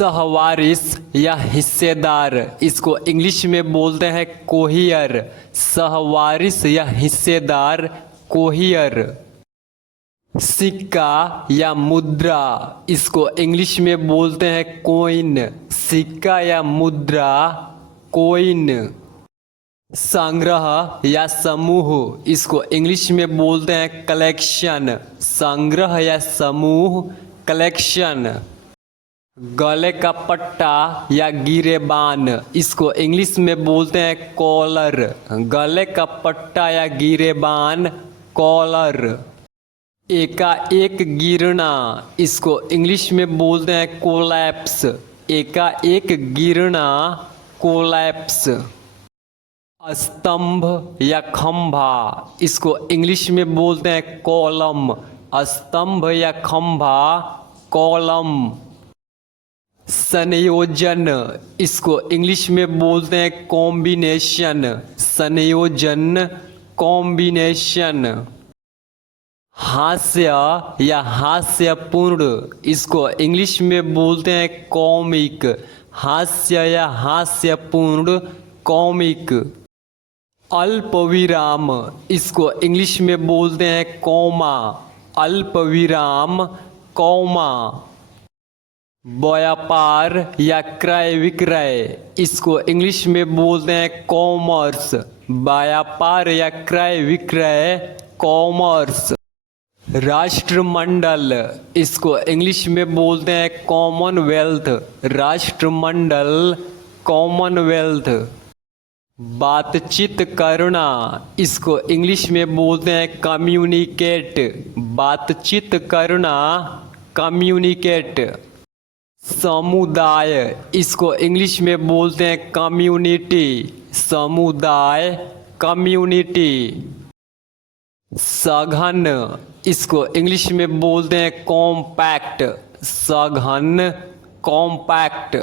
सहवारिस या हिस्सेदार, इसको इंग्लिश में बोलते हैं कोहियर। सहवारिस या हिस्सेदार, कोहियर। सिक्का या मुद्रा, इसको इंग्लिश में बोलते हैं कोइन। सिक्का या मुद्रा, कोइन। संग्रह या समूह, इसको इंग्लिश में बोलते हैं कलेक्शन। संग्रह या समूह, कलेक्शन। गले का पट्टा या गिरेबान, इसको इंग्लिश में बोलते हैं कॉलर। गले का पट्टा या गिरेबान, कॉलर। एकाएक गिरना, इसको इंग्लिश में बोलते हैं कोलैप्स। एकाएक गिरना, कोलैप्स। स्तंभ या खंभा, इसको इंग्लिश में बोलते हैं कॉलम। स्तंभ या खंभा, कॉलम। संयोजन, इसको इंग्लिश में बोलते हैं कॉम्बिनेशन। संयोजन, कॉम्बिनेशन। हास्य या हास्यपूर्ण, इसको इंग्लिश में बोलते हैं कॉमिक। हास्य या हास्यपूर्ण, कॉमिक। अल्पविराम, इसको इंग्लिश में बोलते हैं कॉमा। अल्पविराम, कॉमा। व्यापार या क्रय विक्रय, इसको इंग्लिश में बोलते हैं कॉमर्स। व्यापार या क्रय विक्रय, कॉमर्स। राष्ट्रमंडल, इसको इंग्लिश में बोलते हैं कॉमनवेल्थ। राष्ट्रमंडल, कॉमनवेल्थ। बातचीत करना, इसको इंग्लिश में बोलते हैं कम्युनिकेट। बातचीत करना, कम्युनिकेट। समुदाय, इसको इंग्लिश में बोलते हैं कम्युनिटी। समुदाय, कम्युनिटी। सघन, इसको इंग्लिश में बोलते हैं कॉम्पैक्ट। सघन, कॉम्पैक्ट।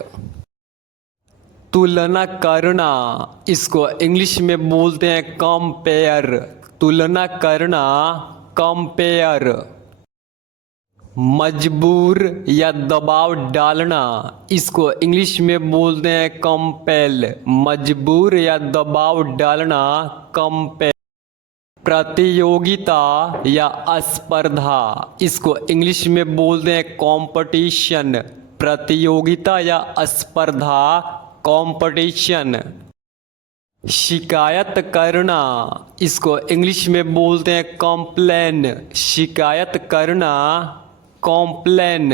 तुलना करना, इसको इंग्लिश में बोलते हैं कंपेयर। तुलना करना, कंपेयर। मजबूर या दबाव डालना, इसको इंग्लिश में बोलते हैं कंपेल। मजबूर या दबाव डालना, कंपेल। प्रतियोगिता या स्पर्धा, इसको इंग्लिश में बोलते हैं कंपटीशन। प्रतियोगिता या स्पर्धा, कंपटीशन। शिकायत करना, इसको इंग्लिश में बोलते हैं कंप्लेन। शिकायत करना, कंप्लेन।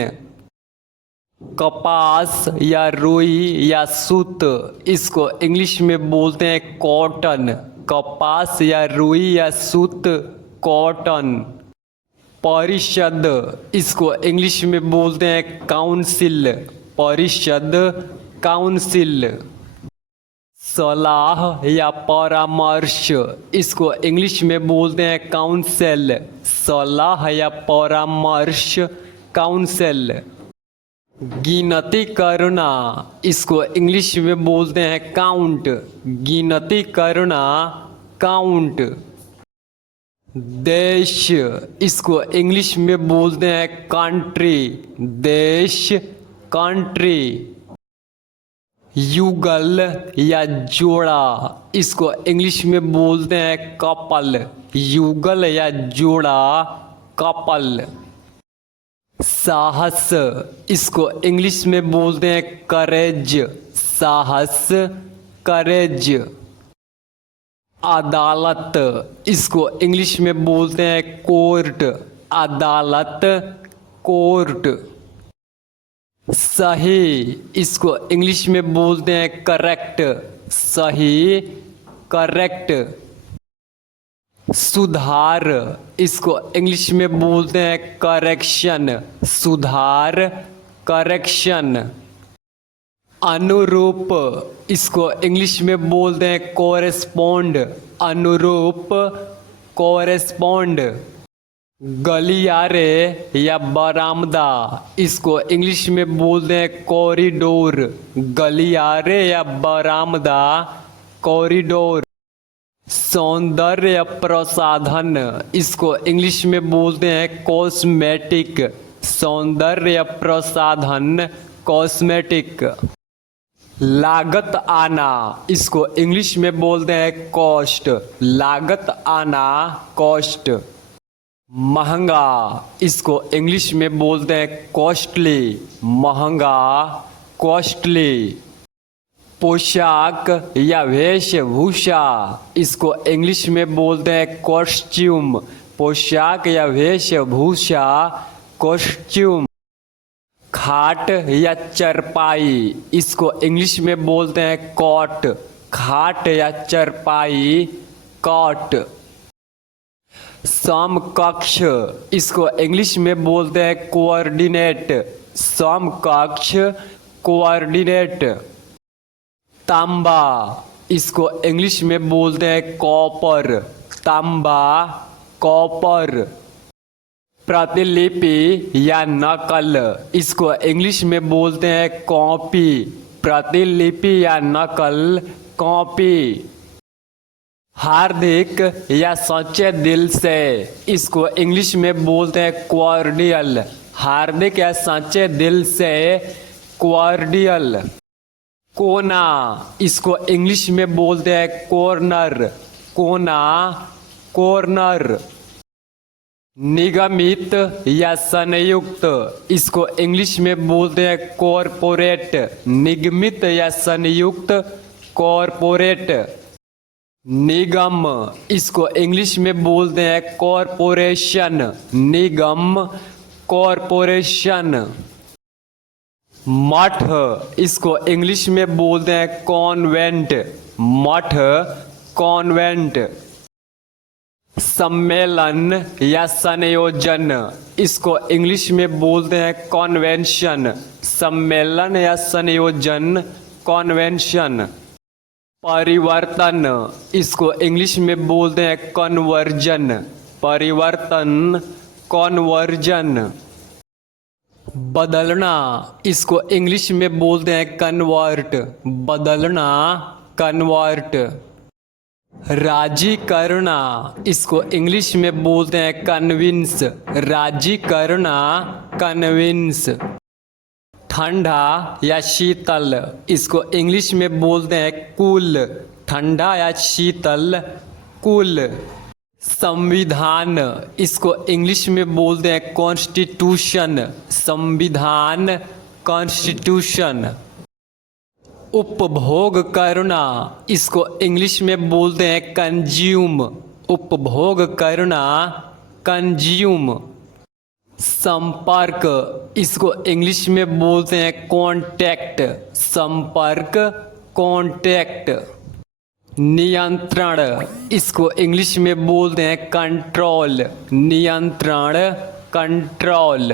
कपास या रुई या सूत, इसको इंग्लिश में बोलते हैं कॉटन। कपास या रुई या सूत, कॉटन। परिषद, इसको इंग्लिश में बोलते हैं काउंसिल। परिषद, काउंसिल। सलाह या परामर्श, इसको इंग्लिश में बोलते हैं काउंसिल। सलाह या परामर्श, काउंसिल। गिनती करना, इसको इंग्लिश में बोलते हैं काउंट। गिनती करना, काउंट। देश, इसको इंग्लिश में बोलते हैं कंट्री। देश, कंट्री। युगल या जोड़ा, इसको इंग्लिश में बोलते हैं कपल। युगल या जोड़ा, कपल। साहस, इसको इंग्लिश में बोलते हैं करेज। साहस, करेज। अदालत, इसको इंग्लिश में बोलते हैं कोर्ट। अदालत, कोर्ट। सही, इसको इंग्लिश में बोलते हैं करेक्ट। सही, करेक्ट। सुधार, इसको इंग्लिश में बोलते हैं करेक्शन। सुधार, करेक्शन। अनुरूप, इसको इंग्लिश में बोलते हैं कोरेस्पोंड। अनुरूप, कोरेस्पोंड। गलियारे या बरामदा, इसको इंग्लिश में बोलते हैं कॉरिडोर। गलियारे या बरामदा, कॉरिडोर। सौंदर्य प्रसाधन, इसको इंग्लिश में बोलते हैं कॉस्मेटिक। सौंदर्य प्रसाधन, कॉस्मेटिक। लागत आना, इसको इंग्लिश में बोलते हैं कॉस्ट। लागत आना, कॉस्ट। महंगा, इसको इंग्लिश में बोलते हैं कॉस्टली। महंगा, कॉस्टली। पोशाक या वेशभूषा, इसको इंग्लिश में बोलते हैं कॉस्ट्यूम। पोशाक या वेशभूषा, कॉस्ट्यूम। खाट या चरपाई, इसको इंग्लिश में बोलते हैं कॉट। खाट या चरपाई, कॉट। समकक्ष, इसको इंग्लिश में बोलते हैं कोऑर्डिनेट। समकक्ष, कोऑर्डिनेट। तांबा, इसको इंग्लिश में बोलते हैं कॉपर। तांबा, कॉपर। प्रतिलिपि या नकल, इसको इंग्लिश में बोलते हैं कॉपी। प्रतिलिपि या नकल, कॉपी। हार्दिक या सच्चे दिल से, इसको इंग्लिश में बोलते हैं कॉर्डियल। हार्दिक या सच्चे दिल से, कॉर्डियल। कोना, इसको इंग्लिश में बोलते हैं कॉर्नर। कोना, कॉर्नर। निगमित या संयुक्त, इसको इंग्लिश में बोलते हैं कॉरपोरेट। निगमित या संयुक्त, कॉरपोरेट। निगम, इसको इंग्लिश में बोलते हैं कॉरपोरेशन। निगम, कॉरपोरेशन। मठ, इसको इंग्लिश में बोलते हैं कॉन्वेंट। मठ, कॉन्वेंट। सम्मेलन या संयोजन, इसको इंग्लिश में बोलते हैं कॉन्वेंशन। सम्मेलन या संयोजन, कॉन्वेंशन। परिवर्तन, इसको इंग्लिश में बोलते हैं कन्वर्जन। परिवर्तन, कन्वर्जन। बदलना, इसको इंग्लिश में बोलते हैं कन्वर्ट। बदलना, कन्वर्ट। राजी करना, इसको इंग्लिश में बोलते हैं कन्विंस। राजी करना, कन्विंस। ठंडा या शीतल, इसको इंग्लिश में बोलते हैं कूल। ठंडा या शीतल, कूल। संविधान, इसको इंग्लिश में बोलते हैं कॉन्स्टिट्यूशन। संविधान, कॉन्स्टिट्यूशन। उपभोग करना, इसको इंग्लिश में बोलते हैं कंज्यूम। उपभोग करना, कंज्यूम। संपर्क, इसको इंग्लिश में बोलते हैं कांटेक्ट। संपर्क, कांटेक्ट। नियंत्रण, इसको इंग्लिश में बोलते हैं कंट्रोल। नियंत्रण, कंट्रोल।